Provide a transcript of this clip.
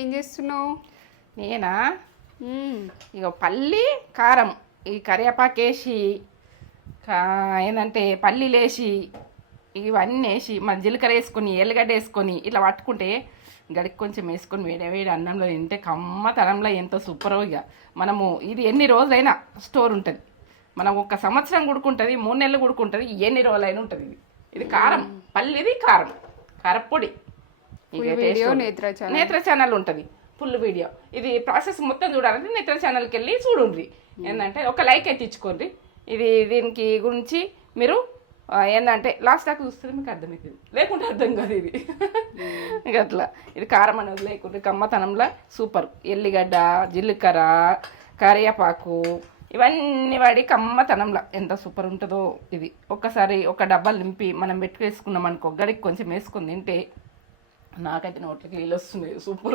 ఏం చేస్తున్నావు? నేనా ఇక పల్లి కారం ఈ కరివేపాకు వేసి ఏంటంటే పల్లీలు వేసి ఇవన్నీ వేసి మన జీలకర్ర వేసుకొని ఎల్లిగడ్డ వేసుకొని ఇట్లా పట్టుకుంటే గడికి కొంచెం వేసుకొని వేడి అన్నంలో తింటే కమ్మతనంలో ఎంతో సూపర్. ఇక మనము ఇది ఎన్ని రోజులైనా స్టోర్ ఉంటుంది. మనం ఒక సంవత్సరం గుడుకుంటుంది, 3 నెలలు గుడుకుంటుంది, ఎన్ని రోజులైనా ఉంటుంది. ఇది కారం, పల్లిది కారం, కారపొడి. నేత్ర ఛానల్ ఉంటుంది ఫుల్ వీడియో. ఇది ప్రాసెస్ మొత్తం చూడాలంటే నేత్ర ఛానల్కి వెళ్ళి చూడండి. ఏంటంటే ఒక లైక్ ఎత్తించుకోండి. ఇది దీనికి గురించి మీరు ఏంటంటే లాస్ట్ దాకా చూస్తే మీకు అర్థమవుతుంది, లేకుంటే అర్థం కాదు ఇది. ఇక అట్లా ఇది కారం అనేది లేకుంటే కమ్మతనంలో సూపర్. ఎల్లిగడ్డ, జీలకర్ర, కరివేపాకు ఇవన్నీ వాడి కమ్మతనంలో ఎంత సూపర్ ఉంటుందో ఇది. ఒక్కసారి ఒక డబ్బాలు నింపి మనం పెట్టుకేసుకున్నాం అనుకో, గడికి కొంచెం వేసుకొని తింటే నాకైతే నోట్లకి నీళ్ళు వస్తున్నాయి. సూపర్.